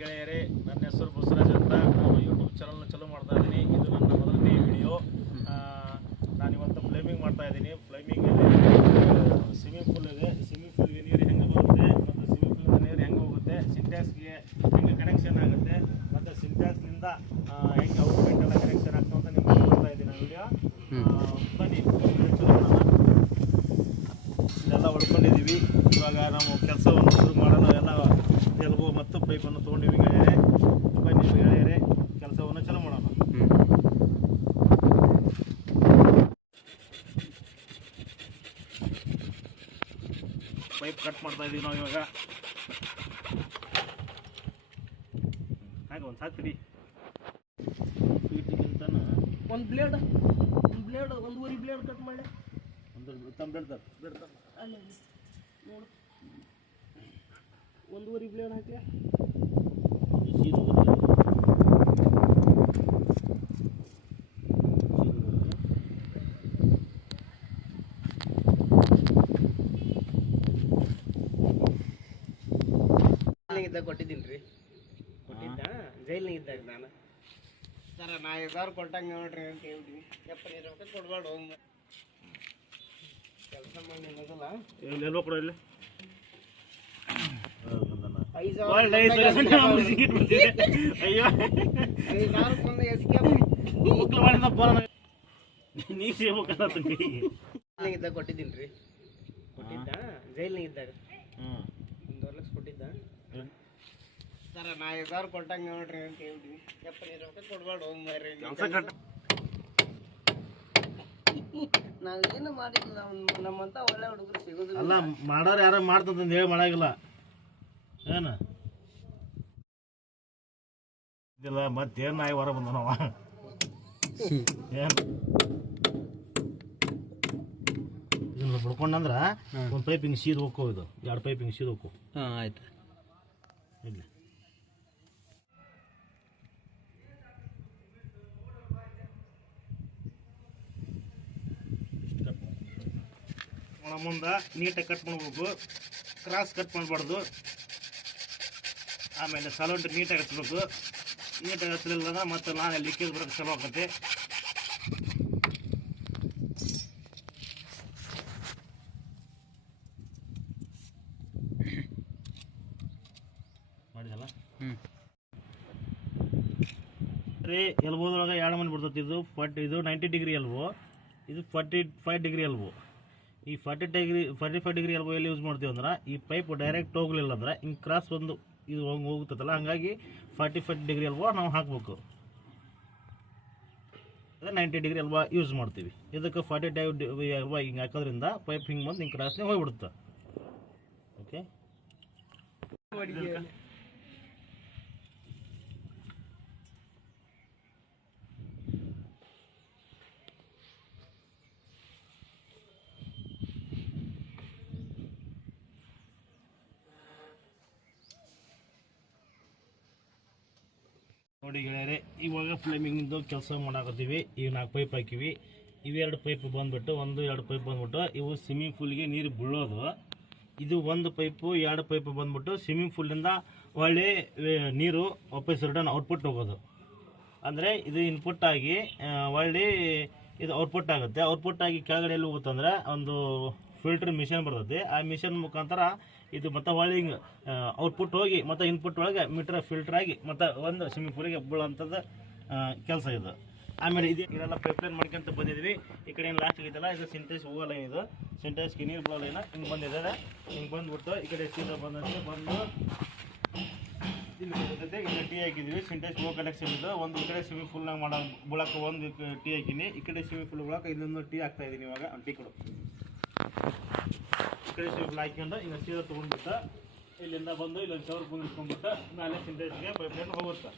ಗೆಳೆಯರೇ, ನನ್ನ ಹೆಸರು ಬಸವರಾಜ್ ಅಂತ. ನಾನು ಯೂಟ್ಯೂಬ್ ಚಾನಲ್ನ ಚಾಲೂ ಮಾಡ್ತಾ ಇದ್ದೀನಿ. ಇದು ನನ್ನ ಮೊದಲನೇ ವಿಡಿಯೋ. ನಾನಿವತ್ತು ಫ್ಲೇಮಿಂಗ್ ಮಾಡ್ತಾ ಇದ್ದೀನಿ. ಫ್ಲೇಮಿಂಗಲ್ಲಿ ಸ್ವಿಮ್ಮಿಂಗ್ ಪೂಲ್ ಇದೆ. ಸ್ವಿಮ್ಮಿಂಗ್ ಪೂಲ್ಗೆ ನೀರು ಹೆಂಗೆ ಬರುತ್ತೆ ಮತ್ತು ಸ್ವಿಮ್ಮಿಂಗ್ ಪೂಲಿಂದ ನೀರು ಹೆಂಗೆ ಹೋಗುತ್ತೆ, ಸಿಂಟ್ಯಾಕ್ಸ್ಗೆ ಹೆಂಗೆ ಕನೆಕ್ಷನ್ ಆಗುತ್ತೆ ಮತ್ತು ಸಿಂಟ್ಯಾಕ್ಸ್ನಿಂದ ಹೆಂಗೆ ಔಟ್ಲೆಟ್ ಎಲ್ಲ ಕನೆಕ್ಷನ್ ಆಗ್ತದೆ ಅಂತ ನಿಮ್ಗೆ ಹೇಳ್ತಾ ಇದ್ದೀನಿ ವಿಡಿಯೋ. ಬನ್ನಿ ಚಲೋ ಮಾಡೋಣ. ಇದೆಲ್ಲ ಹೊಡ್ಕೊಂಡಿದ್ದೀವಿ. ಇವಾಗ ನಾವು ಕೆಲಸವನ್ನು ಶುರು ಮಾಡಲು ಎಲ್ಲ ಎಲ್ಬೋ ಮತ್ತು ಪೈಪನ್ನು ತೊಗೊಂಡಿವಿ ಗೆಳೆಯರೆ. ಬನ್ನಿ ಗೆಳೆಯರೆ, ಕೆಲಸವನ್ನು ಚಾಲೂ ಮಾಡೋಣ. ಪೈಪ್ ಕಟ್ ಮಾಡ್ತಾ ಇದ್ದೀವಿ ನಾವು ಇವಾಗ. ಹಾಗೆ ಒಂದು ಹಾಕ್ತೀವಿ ಫೀಟಿಗಿಂತ ಒಂದು ಬ್ಲೇಡ್ 1.5 ಬ್ಲೇಡ್ ಕಟ್ ಮಾಡಿ ಒಂದು ತಮ್ಮ ಬಿಡ್ತಾರೆ ಅಲ್ಲ ನೋಡು 1.5 ಬ್ಲೇಡ್ ಹಾಕಿ ಇದ್ದಾಗ ಕೊಟ್ಟಿದ್ದೀನಿ ರೀ. ಕೊಟ್ಟಿದ್ದ ಜೈಲ್ನಾಗ ಇದ್ದಾಗ ನಾನು ಸರ ನಾ 5,000 ಕೊಟ್ಟಂಗೆ ನೋಡ್ರಿ ಅಂತ ಹೇಳ್ತೀನಿ. 70 ರೂಪಾಯಿ ಕೊಡ್ಬೇಡ ಹೋಗಿ ಕೆಲಸ ಮಾಡಿ ಅನ್ನೋದಲ್ಲ. ಎಲ್ಲೋ ಕೊಡ ಇಲ್ಲಿ 5,000 ಇದ್ದಾಗ ಕೊಟ್ಟಿದ್ದೀನಿ ರೀ. ಕೊಟ್ಟಿದ್ದ ಜೈಲ್ನಾಗ ಇದ್ದಾಗ 1.5 ಲಕ್ಷ ಕೊಟ್ಟಿದ್ದ ಸರ ನಾ 5,000 ಕೊಟ್ಟಂಗೆ ನೋಡ್ರಿ ಅಂತ ಹೇಳ್ತೀನಿ. 70 ರೂಪಾಯಿ ಕೊಡ್ಬೇಡ ಹೋಗಿ ಮಾರ್ರಿ. ನಾವೇನು ಮಾಡಿಲ್ಲ. ನಮ್ಮಂತ ಒಳ್ಳೆ ಹುಡುಗರು ಸಿಗೋದಿಲ್ಲ. ಅಲ್ಲ ಮಾಡೋರು ಯಾರು ಮಾಡ್ತಂತ ಹೇಳಿ ಮಾಡಾಗಿಲ್ಲ ಏನು ಇದಿಲ್ಲ. ಮತ್ತೇನು ನಾಯಿ ಹೊರ ಬಂದ ನಾವ ಏನು ಇದನ್ನ ಬಿಡ್ಕೊಂಡಂದ್ರ ಒಂದು ಪೈಪ್ ಹಿಂಗೆ ಸೀದ್ ಹೋಗೋ. ಇದು 2 ಪೈಪ್ ಹಿಂಗೆ ಸೀದ್ ಹೋಗೋ. ಹಾಂ ಆಯ್ತು. ಇಲ್ಲ ಮುಂದೆ ನೀಟಾಗಿ ಕಟ್ ಮಾಡ್ಬೇಕು. ಕ್ರಾಸ್ ಕಟ್ ಮಾಡಬಾರ್ದು. ಆಮೇಲೆ ಸಲೋಂಟ್ ನೀಟಾಗಿ ಹಚ್ಬೇಕು. ನೀಟಾಗಿ ಹಚ್ಚಲಿಲ್ಲ ಅಂದ್ರೆ ಮತ್ತೆ ನಾನು ಲಿಕ್ಕಿದ್ ಬರೋಕ್ಕೆ ಚಲೋ ಆಕತ್ತೆ. ಮಾಡಿದಲ್ಲ ರೀ. ಎಲ್ಬೋದೊಳಗೆ 2 ಮನೆ ಬಿಡ್ತೈತಿ. ಇದು 90 ಡಿಗ್ರಿ ಎಲ್ಬೋ, ಇದು 45 ಡಿಗ್ರಿ ಎಲ್ಬೋ. ಈ 45 ಡಿಗ್ರಿ ಎಲ್ಬೋ ಎಲ್ಲಿ ಯೂಸ್ ಮಾಡ್ತೀವಿ ಅಂದ್ರೆ ಈ ಪೈಪ್ ಡೈರೆಕ್ಟ್ ಹೋಗ್ಲಿಲ್ಲ ಅಂದ್ರೆ ಹಿಂಗೆ ಕ್ರಾಸ್ ಬಂದು ಇದು ಹೋಗುತ್ತಲ್ಲ, ಹಂಗಾಗಿ 45 ಡಿಗ್ರಿ ಎಲ್ಬೋ ನಾವು ಹಾಕಬೇಕು. ಅದೇ 90 ಡಿಗ್ರಿ ಎಲ್ಬೋ ಯೂಸ್ ಮಾಡ್ತೀವಿ. ಇದಕ್ಕೆ 45 ಎಲ್ಬೋ ಹಿಂಗೆ ಹಾಕೋದ್ರಿಂದ ಪೈಪ್ ಹಿಂಗೆ ಬಂದು ಹಿಂಗೆ ಕ್ರಾಸ್ನೇ ಹೋಗ್ಬಿಡುತ್ತೆ. ಓಕೆ, ನೋಡಿ ಗೆಳೆಯರೆ, ಇವಾಗ ಫ್ಲೇಮಿಂಗಿಂದು ಕೆಲಸ ಮಾಡಾಕತ್ತೀವಿ. ಈಗ 4 ಪೈಪ್ ಹಾಕಿವಿ. ಇವೆರಡು ಪೈಪ್ ಬಂದ್ಬಿಟ್ಟು 1-2 ಪೈಪ್ ಬಂದ್ಬಿಟ್ಟು ಇವು ಸ್ವಿಮ್ಮಿಂಗ್ ಪೂಲ್ಗೆ ನೀರು ಬೀಳೋದು. ಇದು 1 ಪೈಪು 2 ಪೈಪ್ ಬಂದ್ಬಿಟ್ಟು ಸ್ವಿಮ್ಮಿಂಗ್ ಪೂಲಿಂದ ಒಳ್ಳೆ ನೀರು ವಾಪಸ್ ರಿಟರ್ನ್ ಔಟ್ಪುಟ್ ಹೋಗೋದು. ಅಂದರೆ ಇದು ಇನ್ಪುಟ್ ಆಗಿ ಒಳ್ಳೆ ಇದು ಔಟ್ಪುಟ್ ಆಗುತ್ತೆ. ಔಟ್ಪುಟ್ ಆಗಿ ಕೆಳಗಡೆ ಎಲ್ಲಿ ಹೋಗುತ್ತಂದ್ರೆ ಒಂದು ಫಿಲ್ಟರ್ ಮಿಷನ್ ಬರ್ತದೆ. ಆ ಮಿಷನ್ ಮುಖಾಂತರ ಇದು ಮತ್ತೆ ಒಳ್ಳೆ ಹಿಂಗೆ ಔಟ್ಪುಟ್ ಹೋಗಿ ಮತ್ತು ಇನ್ಪುಟ್ ಒಳಗೆ ಮೀಟರ್ ಫಿಲ್ಟರ್ ಆಗಿ ಮತ್ತು ಒಂದು ಸ್ವಿಮ್ಮಿಂಗ್ ಪೂಲಿಗೆ ಬೀಳೋಂಥದ್ದು ಕೆಲಸ ಇದು. ಆಮೇಲೆ ಇದೆಲ್ಲ ಪೈಪ್ಲೈನ್ ಮಾಡ್ಕೊಂತ ಬಂದಿದ್ವಿ. ಈ ಕಡೆ ಏನು ಲಾಸ್ಟ್ ಆಗಿದ್ದಲ್ಲ, ಇದು ಸಿಂಟೆಕ್ಸ್ ಹೋಗೋ ಲೈನ್. ಇದು ಸಿಂಟೆಕ್ಸ್ಗೆ ನೀರು ಬೀಳೋ ಲೈನ ಹಿಂಗೆ ಬಂದಿದೆ. ಹಿಂಗೆ ಬಂದುಬಿಟ್ಟು ಈ ಕಡೆ ಸೀದಾ ಬಂದು ಇಲ್ಲಿ ಬರ್ತೈತೆ. ಇಲ್ಲಿ ಟೀ ಹಾಕಿದ್ವಿ. ಸಿಂಟೆಕ್ಸ್ ಹೋಗೋ ಕನೆಕ್ಷನ್ ಇದು. ಒಂದು ಕಡೆ ಸ್ವಿಮ್ಮಿಂಗ್ ಪೂಲ್ನಾಗ ಮಾಡೋ ಬುಳಕ್ಕೆ ಒಂದು ಟೀ ಹಾಕಿನಿ. ಈ ಕಡೆ ಸ್ವಿಮ್ಮಿಂಗ್ ಪೂಲ್ ಬುಳಕ್ಕೆ ಇಲ್ಲೊಂದು ಟೀ ಹಾಕ್ತಾ ಇದ್ದೀನಿ. ಇವಾಗ ಟೀ ಕೊಡು. ಈ ಕಡೆ ಸ್ವಿಮ್ಮಿಂಗ್ ಪೂಲ್ ಹಾಕ್ಕೊಂಡು ಈಗ ಸೀದಾ ತೊಗೊಂಡ್ಬಿಟ್ಟು ಇಲ್ಲಿಂದ ಬಂದು ಇಲ್ಲೊಂದು ಶವರ್ ಕುಂದಿಸ್ಕೊಂಡ್ಬಿಟ್ಟು ಮೇಲೆ ಸಿಂಟೆಕ್ಸ್ಗೆ ಪೈಪ್ಲೈನ್ ಹೋಗುತ್ತೆ.